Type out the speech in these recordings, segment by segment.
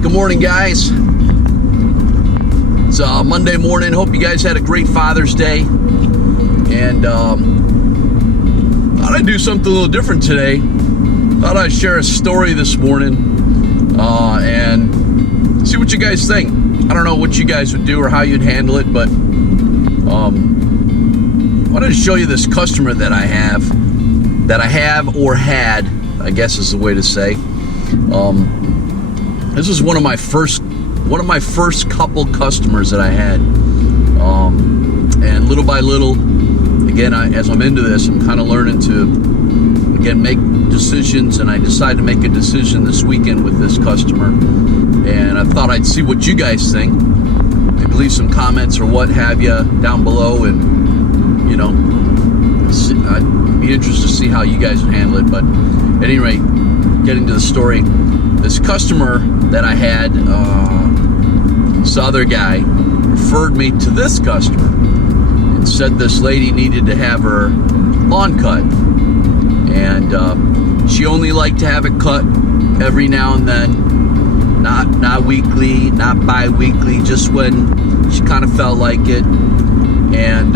right, good morning, guys. It's Monday morning. Hope you guys had a great Father's Day. And thought I'd do something a little different today. Thought I'd share a story this morning and see what you guys think. I don't know what you guys would do or how you'd handle it, but I wanted to show you this customer that I have or had, I guess is the way to say. This is one of my first couple customers that I had, and little by little, again, as I'm into this, I'm kind of learning to, again, make decisions, and I decided to make a decision this weekend with this customer, and I thought I'd see what you guys think. Maybe leave some comments or what have you down below, and, you know, I'd be interested to see how you guys would handle it. But at any rate, getting to the story, this customer that I had, this other guy referred me to this customer and said this lady needed to have her lawn cut, and she only liked to have it cut every now and then, not weekly, not bi-weekly, just when she kind of felt like it. And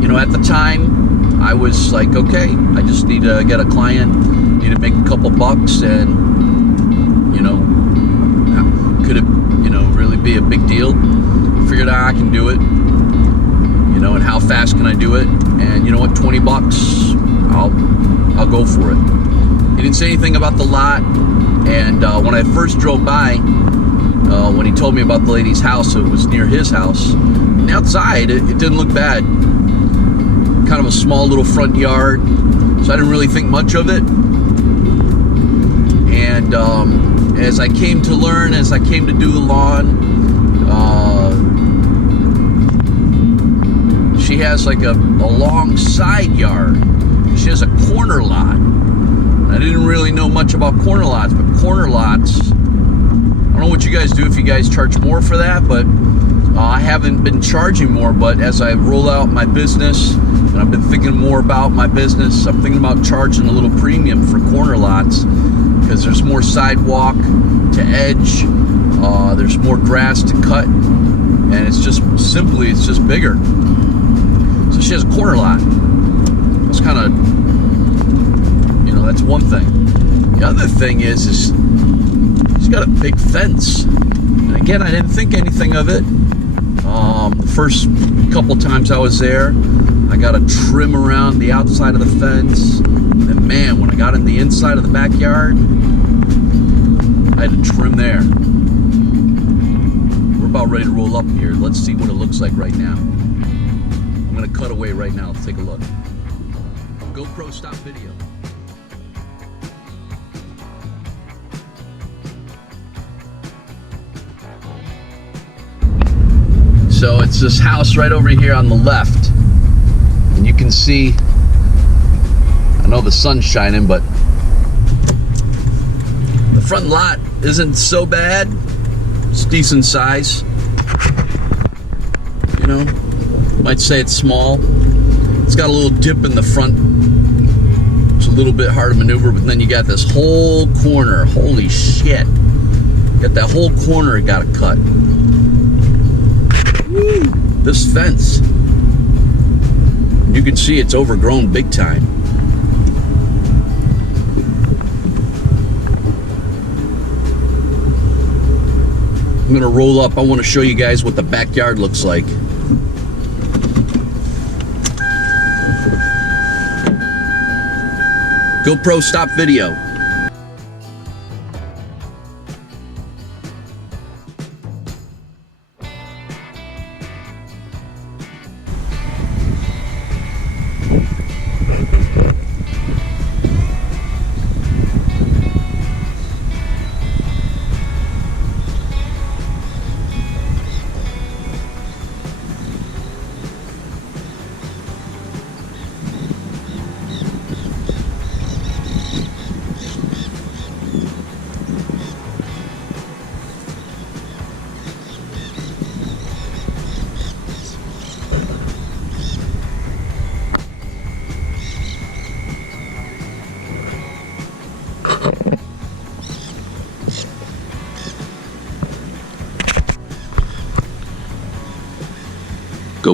you know, at the time I was like, okay, I just need to get a client, need to make a couple bucks, and you know, could it, you know, really be a big deal? Figured out I can do it, you know, and how fast can I do it? And you know what, 20 bucks, I'll go for it. He didn't say anything about the lot, and when I first drove by, when he told me about the lady's house, it was near his house. And outside, it didn't look bad. Kind of a small little front yard, so I didn't really think much of it. And as I came to learn, as I came to do the lawn, she has like a long side yard. She has a corner lot. I didn't really know much about corner lots, but corner lots, I don't know what you guys do, if you guys charge more for that, but I haven't been charging more. But as I roll out my business, and I've been thinking more about my business, I'm thinking about charging a little premium for corner lots, because there's more sidewalk to edge, there's more grass to cut, and it's just bigger. So she has a corner lot. It's kind of, you know, that's one thing. The other thing is she's got a big fence, and again, I didn't think anything of it. The first couple times I was there, I got to trim around the outside of the fence, and man, when I got in the inside of the backyard, I had to trim there. We're about ready to roll up here. Let's see what it looks like right now. I'm going to cut away right now. Let's take a look. GoPro stop video. So it's this house right over here on the left, and you can see, I know the sun's shining, but the front lot isn't so bad. It's decent size. You know, might say it's small. It's got a little dip in the front. It's a little bit hard to maneuver, but then you got this whole corner. Holy shit. You got that whole corner you gotta cut. Woo. This fence, you can see it's overgrown big time. I'm gonna roll up. I want to show you guys what the backyard looks like. GoPro stop video.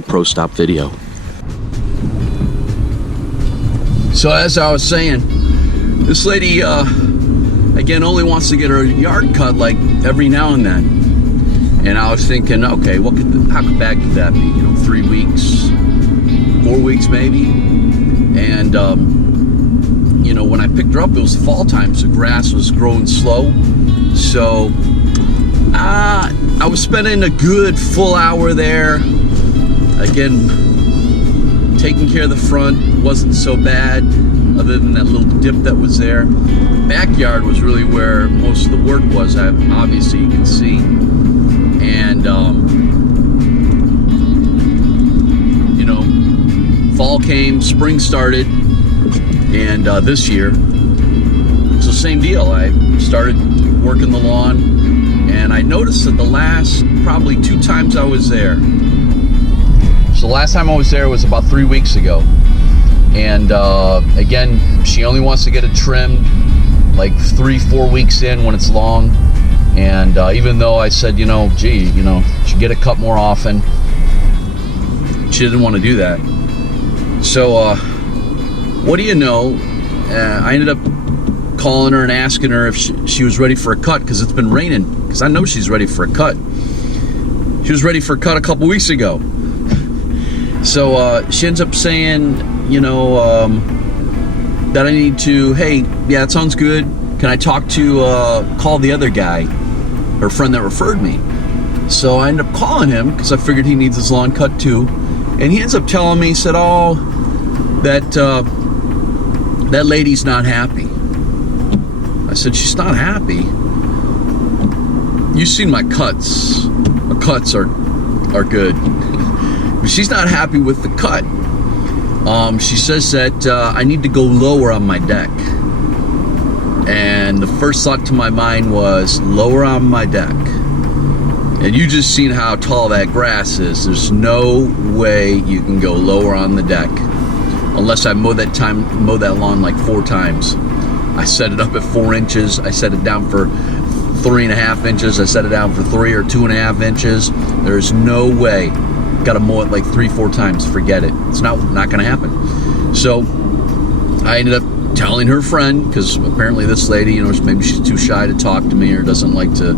GoPro stop video. So as I was saying, this lady, again, only wants to get her yard cut like every now and then. And I was thinking, okay, how bad could that be? You know, 3 weeks, 4 weeks maybe. And, you know, when I picked her up, it was fall time, so grass was growing slow. So I was spending a good full hour there. Again, taking care of the front wasn't so bad, other than that little dip that was there. Backyard was really where most of the work was, obviously you can see. And you know, fall came, spring started, and this year it's the same deal. I started working the lawn, and I noticed that the last probably 2 times I was there. So the last time I was there was about 3 weeks ago. And again, she only wants to get it trimmed like 3-4 weeks in when it's long. And even though I said, you know, gee, you know, should get it cut more often, she didn't want to do that. So what do you know, I ended up calling her and asking her if she was ready for a cut, because it's been raining, because I know she's ready for a cut. She was ready for a cut a couple weeks ago. So she ends up saying, you know, that I need to, hey, yeah, it sounds good. Can I call the other guy, her friend that referred me? So I end up calling him, because I figured he needs his lawn cut too. And he ends up telling me, he said, oh, that lady's not happy. I said, she's not happy? You've seen my cuts. My cuts are good. But she's not happy with the cut. She says that I need to go lower on my deck. And the first thought to my mind was, lower on my deck. And you just seen how tall that grass is. There's no way you can go lower on the deck unless I mow that lawn like 4 times. I set it up at 4 inches. I set it down for 3.5 inches. I set it down for 3 or 2.5 inches. There's no way. Got to mow it like 3-4 times. Forget it. It's not going to happen. So I ended up telling her friend, because apparently this lady, you know, maybe she's too shy to talk to me or doesn't like to,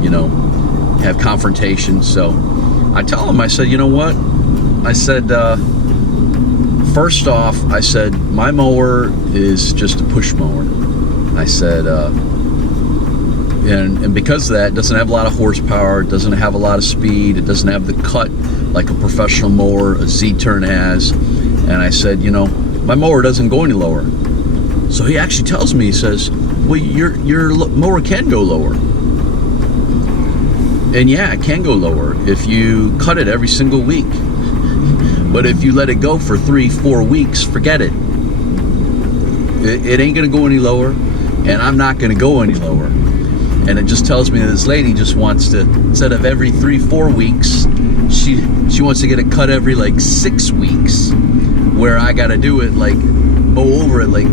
you know, have confrontation. So I tell him, I said, you know what? I said, first off, I said, my mower is just a push mower. I said, and because of that, it doesn't have a lot of horsepower, it doesn't have a lot of speed, it doesn't have the cut like a professional mower, a Z-turn has. And I said, you know, my mower doesn't go any lower. So he actually tells me, he says, well, your mower can go lower. And yeah, it can go lower if you cut it every single week. But if you let it go for 3-4 weeks, forget it. It ain't gonna go any lower, and I'm not gonna go any lower. And it just tells me that this lady just wants to, instead of every 3-4 weeks, she wants to get it cut every like 6 weeks, where I gotta do it like, mow over it like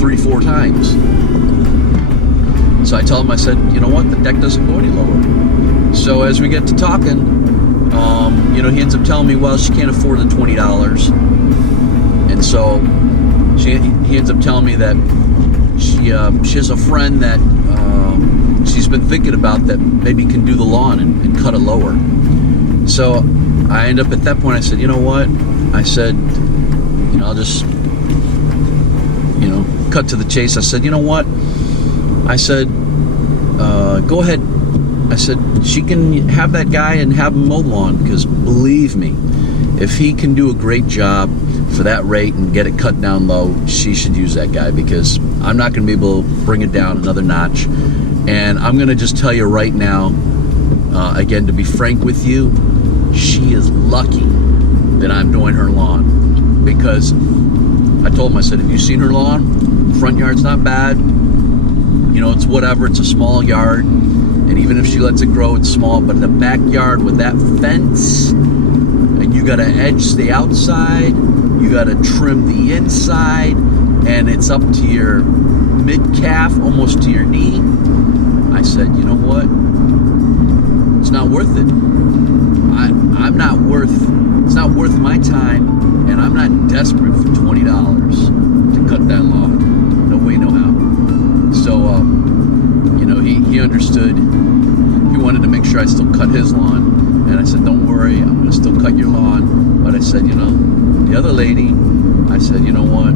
3-4 times. So I tell him, I said, you know what, the deck doesn't go any lower. So as we get to talking, you know, he ends up telling me, well, she can't afford the $20. And so he ends up telling me that she has a friend that she's been thinking about that maybe can do the lawn and cut it lower. So I end up at that point, I said, you know what? I said, you know, I'll just, you know, cut to the chase. I said, you know what? I said, go ahead. I said, she can have that guy and have him mow the lawn, because believe me, if he can do a great job for that rate and get it cut down low, she should use that guy, because I'm not going to be able to bring it down another notch. And I'm going to just tell you right now, again, to be frank with you, she is lucky that I'm doing her lawn, because I told him, I said, have you seen her lawn? Front yard's not bad. You know, it's whatever, it's a small yard. And even if she lets it grow, it's small. But in the backyard with that fence, and you got to edge the outside, you got to trim the inside, and it's up to your mid-calf, almost to your knee. I said, you know what? It's not worth it. I'm not worth, it's not worth my time, and I'm not desperate for $20 to cut that lawn. No way, no how. So, you know, he understood. He wanted to make sure I still cut his lawn. And I said, don't worry, I'm going to still cut your lawn. But I said, you know, the other lady, I said, you know what?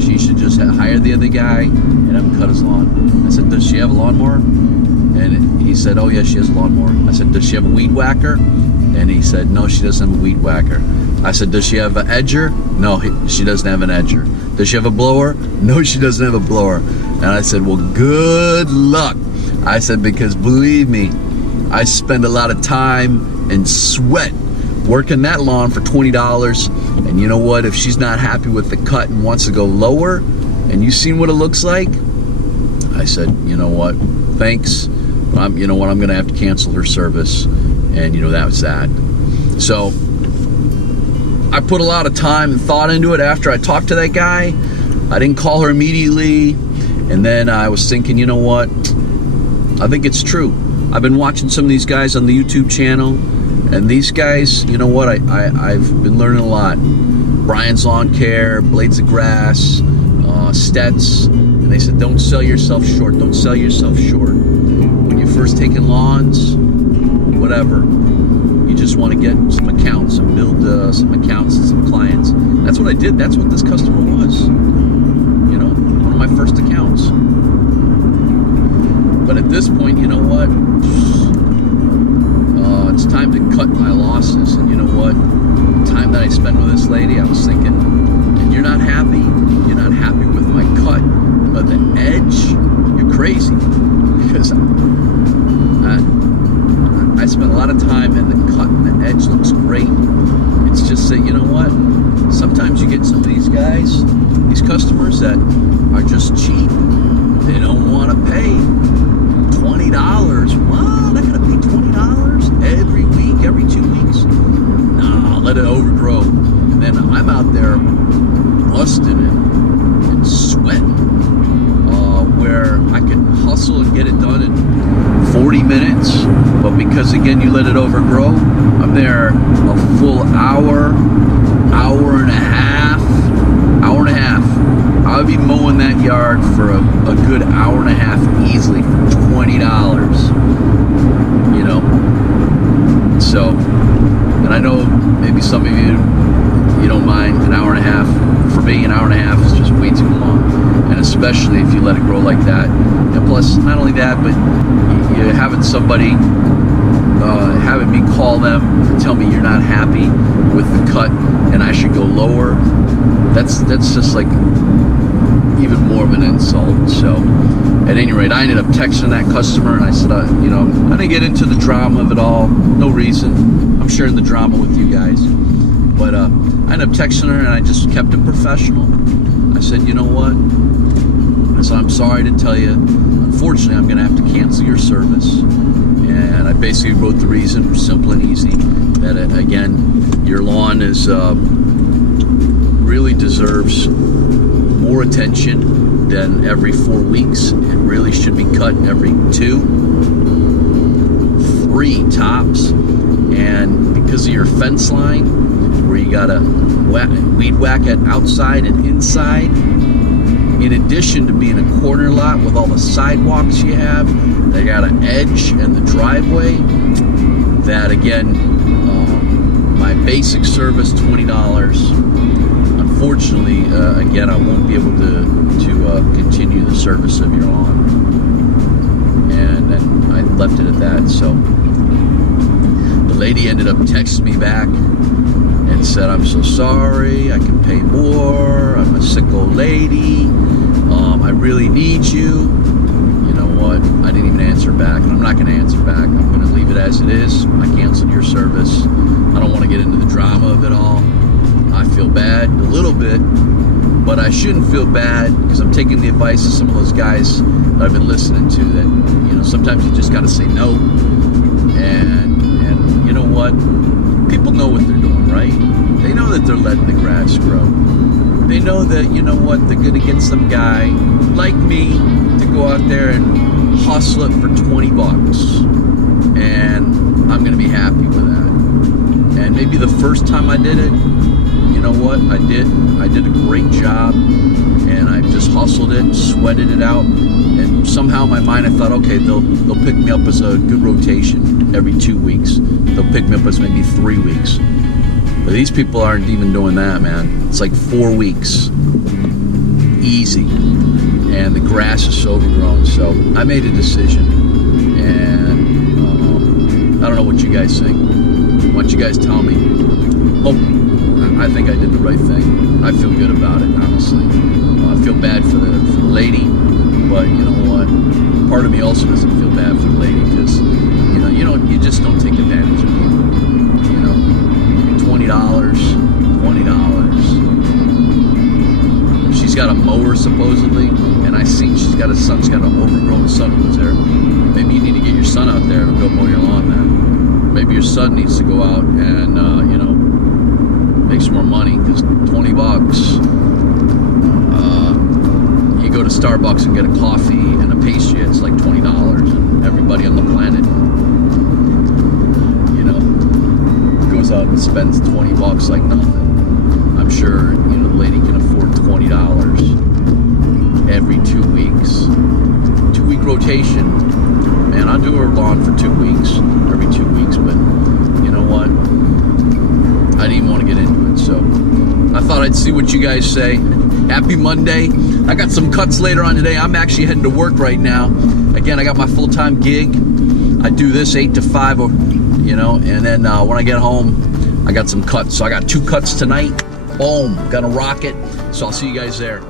She should just hire the other guy and have him cut his lawn. I said, does she have a lawnmower? And he said, oh yeah, she has a lawnmower. I said, does she have a weed whacker? And he said, no, she doesn't have a weed whacker. I said, does she have an edger? No, she doesn't have an edger. Does she have a blower? No, she doesn't have a blower. And I said, well, good luck. I said, because believe me, I spend a lot of time and sweat working that lawn for $20. And you know what? If she's not happy with the cut and wants to go lower, and you've seen what it looks like, I said, you know what? Thanks. You know what? I'm going to have to cancel her service. And, you know, that was that. So I put a lot of time and thought into it after I talked to that guy. I didn't call her immediately. And then I was thinking, you know what? I think it's true. I've been watching some of these guys on the YouTube channel. And these guys, you know what? I've been learning a lot. Brian's Lawn Care, Blades of Grass, Stets. And they said, don't sell yourself short. Don't sell yourself short. When you're first taking lawns, whatever, you just want to get some accounts and build some accounts and some clients. That's what I did. That's what this customer was. You know, one of my first accounts. But at this point, you know what? It's time to cut my losses. And you know what? The time that I spent with this lady, I was thinking, and you're not happy? You're not happy with my cut, but the edge? You're crazy. Because I spent a lot of time, and the cut and the edge looks great. It's just that, you know what? Sometimes you get some of these guys, these customers that are just cheap. They don't want to pay $20. What? I gotta pay $20 every week, every 2 weeks? No, let it overgrow. And then I'm out there busting and sweating, where I can hustle and get it done in 40 minutes. But because again, you let it overgrow, I'm there a full hour, hour and a half. I'll be mowing that yard for a good hour and a half easily for $20, you know. So, and I know maybe some of you don't mind an hour and a half. For me, an hour and a half is just way too long, and especially if you let it grow like that. And plus, not only that, but you're having somebody having me call them and tell me you're not happy with the cut and I should go lower. That's just like even more of an insult. So at any rate, I ended up texting that customer and I said, you know, I didn't get into the drama of it all. No reason. I'm sharing the drama with you guys. But I ended up texting her and I just kept it professional. I said, you know what? I said, I'm sorry to tell you, unfortunately, I'm going to have to cancel your service. And I basically wrote the reason, simple and easy, that again, your lawn is really deserves more attention than every 4 weeks. It really should be cut every 2, 3 tops. And because of your fence line, where you gotta weed whack it outside and inside, in addition to being a corner lot with all the sidewalks you have, they got an edge and the driveway. That again, my basic service $20. Unfortunately, again, I won't be able to continue the service of your lawn. And then I left it at that. So the lady ended up texting me back and said, I'm so sorry, I can pay more, I'm a sick old lady, I really need you. You know what, I didn't even answer back, and I'm not going to answer back. I'm going to leave it as it is. I canceled your service. I don't want to get into the drama of it all. I feel bad a little bit, but I shouldn't feel bad because I'm taking the advice of some of those guys that I've been listening to, that, you know, sometimes you just got to say no. And you know what, people know what they're doing, right? They know that they're letting the grass grow. They know that, you know what, they're going to get some guy like me to go out there and hustle it for $20, and I'm going to be happy with that. And maybe the first time I did it, you know what, I did a great job, and I just hustled it, sweated it out, and somehow in my mind I thought, okay, they'll pick me up as a good rotation every 2 weeks. They'll pick me up as maybe 3 weeks. But these people aren't even doing that, man. It's like 4 weeks. Easy. And the grass is so overgrown. So I made a decision, and I don't know what you guys think. Why don't you guys tell me? Oh, I think I did the right thing. I feel good about it, honestly. I feel bad for the lady, but you know what? Part of me also doesn't feel bad for the lady, because you just don't take advantage of people. You know, $20. She's got a mower supposedly, and I see she's got a son's got an overgrown son who's there. Maybe you need to get your son out there to go mow your lawn, man. Maybe your son needs to go out and make some more money, because $20. You go to Starbucks and get a coffee and a pastry, it's like $20, and everybody on the planet, goes out and spends $20 like nothing. I'm sure the lady can afford $20 every 2 weeks. 2 week rotation. Man, I'll do her lawn for 2 weeks, every 2 weeks, but you know what? I didn't even want to get into it, so I thought I'd see what you guys say. Happy Monday. I got some cuts later on today. I'm actually heading to work right now. Again, I got my full-time gig. I do this 8 to 5, and then when I get home, I got some cuts. So I got 2 cuts tonight. Boom, gonna rock it. So I'll see you guys there.